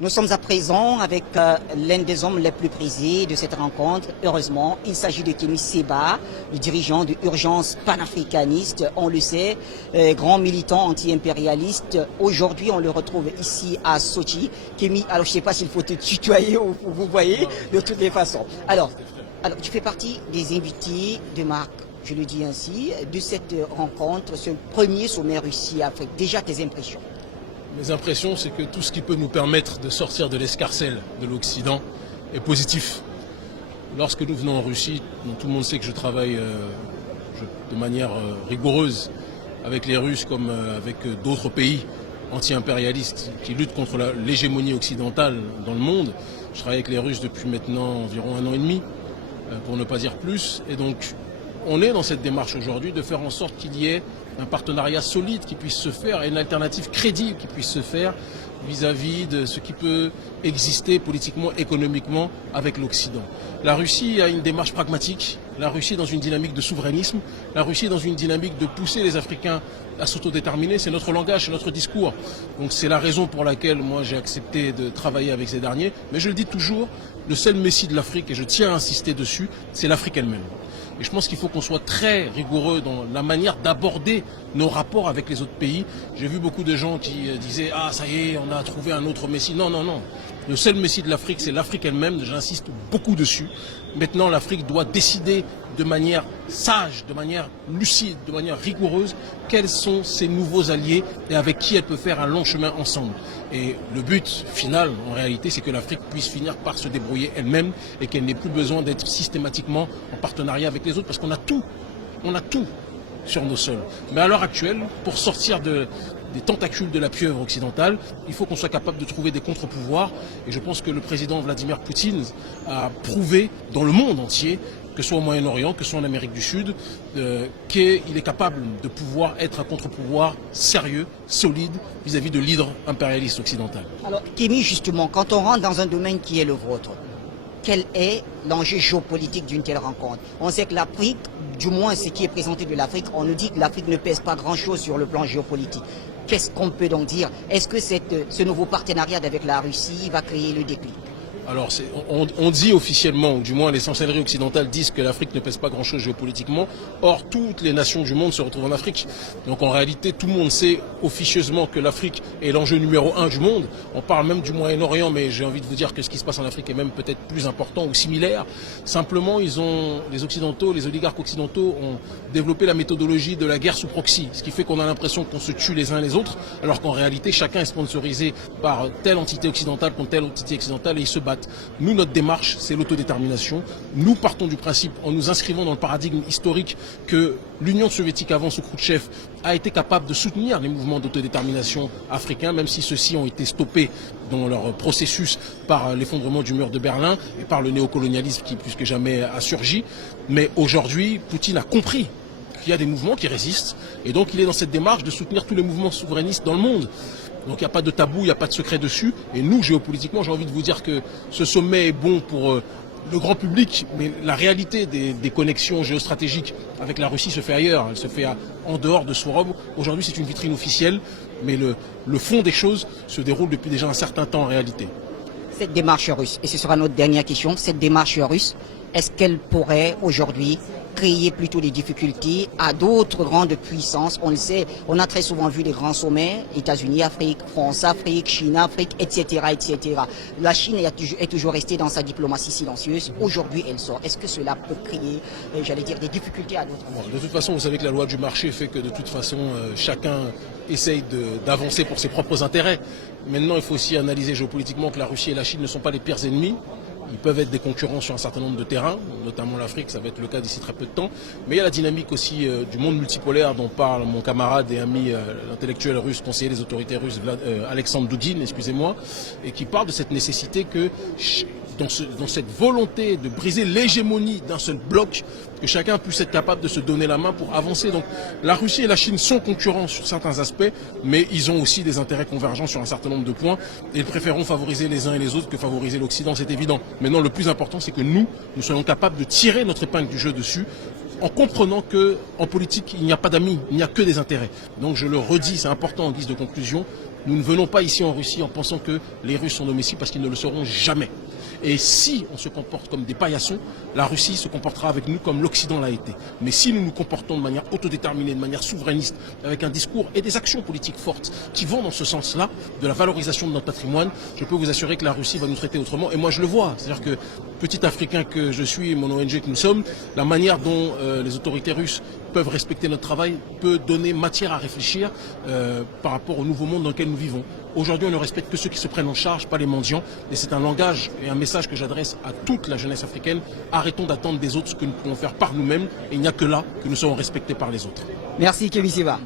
Nous sommes à présent avec l'un des hommes les plus prisés de cette rencontre. Heureusement, il s'agit de Kémy Séba, le dirigeant de Urgence panafricaniste. On le sait, grand militant anti-impérialiste. Aujourd'hui, on le retrouve ici à Sochi. Kémy, alors je ne sais pas s'il faut te tutoyer ou vous voyez, de toutes les façons. Alors, tu fais partie des invités de marque, je le dis ainsi, de cette rencontre, ce premier sommet Russie-Afrique. Déjà, tes impressions? Mes impressions, c'est que tout ce qui peut nous permettre de sortir de l'escarcelle de l'Occident est positif. Lorsque nous venons en Russie, tout le monde sait que je travaille de manière rigoureuse avec les Russes comme avec d'autres pays anti-impérialistes qui luttent contre l'hégémonie occidentale dans le monde. Je travaille avec les Russes depuis maintenant environ 1 an et demi, pour ne pas dire plus. Et donc, on est dans cette démarche aujourd'hui de faire en sorte qu'il y ait un partenariat solide qui puisse se faire et une alternative crédible qui puisse se faire vis-à-vis de ce qui peut exister politiquement, économiquement avec l'Occident. La Russie a une démarche pragmatique, la Russie est dans une dynamique de souverainisme, la Russie est dans une dynamique de pousser les Africains à s'autodéterminer, c'est notre langage, c'est notre discours. Donc c'est la raison pour laquelle moi j'ai accepté de travailler avec ces derniers. Mais je le dis toujours, le seul messie de l'Afrique, et je tiens à insister dessus, c'est l'Afrique elle-même. Et je pense qu'il faut qu'on soit très rigoureux dans la manière d'aborder nos rapports avec les autres pays. J'ai vu beaucoup de gens qui disaient « Ah, ça y est, on a trouvé un autre messie ». Non, non, non. Le seul messie de l'Afrique, c'est l'Afrique elle-même. J'insiste beaucoup dessus. Maintenant, l'Afrique doit décider de manière sage, de manière lucide, de manière rigoureuse, quels sont ses nouveaux alliés et avec qui elle peut faire un long chemin ensemble. Et le but final, en réalité, c'est que l'Afrique puisse finir par se débrouiller elle-même et qu'elle n'ait plus besoin d'être systématiquement en partenariat avec les autres, parce qu'on a tout sur nos sols. Mais à l'heure actuelle, pour sortir des tentacules de la pieuvre occidentale, il faut qu'on soit capable de trouver des contre-pouvoirs. Et je pense que le président Vladimir Poutine a prouvé dans le monde entier, que ce soit au Moyen-Orient, que ce soit en Amérique du Sud, qu'il est capable de pouvoir être un contre-pouvoir sérieux, solide, vis-à-vis de l'hydre impérialiste occidental. Alors, Kémy, justement, quand on rentre dans un domaine qui est le vôtre, quel est l'enjeu géopolitique d'une telle rencontre? On sait que l'Afrique, du moins ce qui est présenté de l'Afrique, on nous dit que l'Afrique ne pèse pas grand-chose sur le plan géopolitique. Qu'est-ce qu'on peut donc dire? Est-ce que ce nouveau partenariat avec la Russie va créer le déclic? Alors, on dit officiellement, ou du moins les chancelleries occidentales disent que l'Afrique ne pèse pas grand-chose géopolitiquement. Or, toutes les nations du monde se retrouvent en Afrique. Donc en réalité, tout le monde sait officieusement que l'Afrique est l'enjeu numéro 1 du monde. On parle même du Moyen-Orient, mais j'ai envie de vous dire que ce qui se passe en Afrique est même peut-être plus important ou similaire. Simplement, les Occidentaux, les oligarques occidentaux ont développé la méthodologie de la guerre sous proxy, ce qui fait qu'on a l'impression qu'on se tue les uns les autres, alors qu'en réalité, chacun est sponsorisé par telle entité occidentale contre telle entité occidentale et ils se battent. Nous, notre démarche, c'est l'autodétermination. Nous partons du principe, en nous inscrivant dans le paradigme historique, que l'Union soviétique avant sous Khrouchtchev a été capable de soutenir les mouvements d'autodétermination africains, même si ceux-ci ont été stoppés dans leur processus par l'effondrement du mur de Berlin et par le néocolonialisme qui plus que jamais a surgi. Mais aujourd'hui, Poutine a compris qu'il y a des mouvements qui résistent et donc il est dans cette démarche de soutenir tous les mouvements souverainistes dans le monde. Donc il n'y a pas de tabou, il n'y a pas de secret dessus. Et nous, géopolitiquement, j'ai envie de vous dire que ce sommet est bon pour le grand public, mais la réalité des connexions géostratégiques avec la Russie se fait ailleurs. Elle se fait en dehors de Sorom. Aujourd'hui, c'est une vitrine officielle, mais le fond des choses se déroule depuis déjà un certain temps en réalité. Cette démarche russe, et ce sera notre dernière question, cette démarche russe, est-ce qu'elle pourrait aujourd'hui créer plutôt des difficultés à d'autres grandes puissances? On le sait, on a très souvent vu des grands sommets, États-Unis-Afrique, France-Afrique, Chine-Afrique, etc., etc. La Chine est toujours restée dans sa diplomatie silencieuse. Aujourd'hui, elle sort. Est-ce que cela peut créer, j'allais dire, des difficultés à d'autres? De toute façon, vous savez que la loi du marché fait que de toute façon, chacun essaye d'avancer pour ses propres intérêts. Maintenant, il faut aussi analyser géopolitiquement que la Russie et la Chine ne sont pas les pires ennemis. Ils peuvent être des concurrents sur un certain nombre de terrains, notamment l'Afrique, ça va être le cas d'ici très peu de temps. Mais il y a la dynamique aussi du monde multipolaire dont parle mon camarade et ami, l'intellectuel russe, conseiller des autorités russes, Alexandre Doudine, excusez-moi, et qui parle de cette nécessité que dans cette volonté de briser l'hégémonie d'un seul bloc, que chacun puisse être capable de se donner la main pour avancer. Donc la Russie et la Chine sont concurrents sur certains aspects, mais ils ont aussi des intérêts convergents sur un certain nombre de points, et ils préféreront favoriser les uns et les autres que favoriser l'Occident, c'est évident. Maintenant, le plus important, c'est que nous soyons capables de tirer notre épingle du jeu dessus, en comprenant qu'en politique, il n'y a pas d'amis, il n'y a que des intérêts. Donc je le redis, c'est important en guise de conclusion, Nous ne venons pas ici en Russie en pensant que les Russes sont nos messies parce qu'ils ne le seront jamais. Et si on se comporte comme des paillassons, la Russie se comportera avec nous comme l'Occident l'a été. Mais si nous nous comportons de manière autodéterminée, de manière souverainiste, avec un discours et des actions politiques fortes qui vont dans ce sens-là, de la valorisation de notre patrimoine, je peux vous assurer que la Russie va nous traiter autrement. Et moi je le vois, c'est-à-dire que petit Africain que je suis et mon ONG que nous sommes, la manière dont les autorités russes peuvent respecter notre travail peut donner matière à réfléchir par rapport au nouveau monde dans lequel nous vivons. Aujourd'hui, on ne respecte que ceux qui se prennent en charge, pas les mendiants. Et c'est un langage et un message que j'adresse à toute la jeunesse africaine. Arrêtons d'attendre des autres ce que nous pouvons faire par nous-mêmes. Et il n'y a que là que nous serons respectés par les autres. Merci Kémy Séba.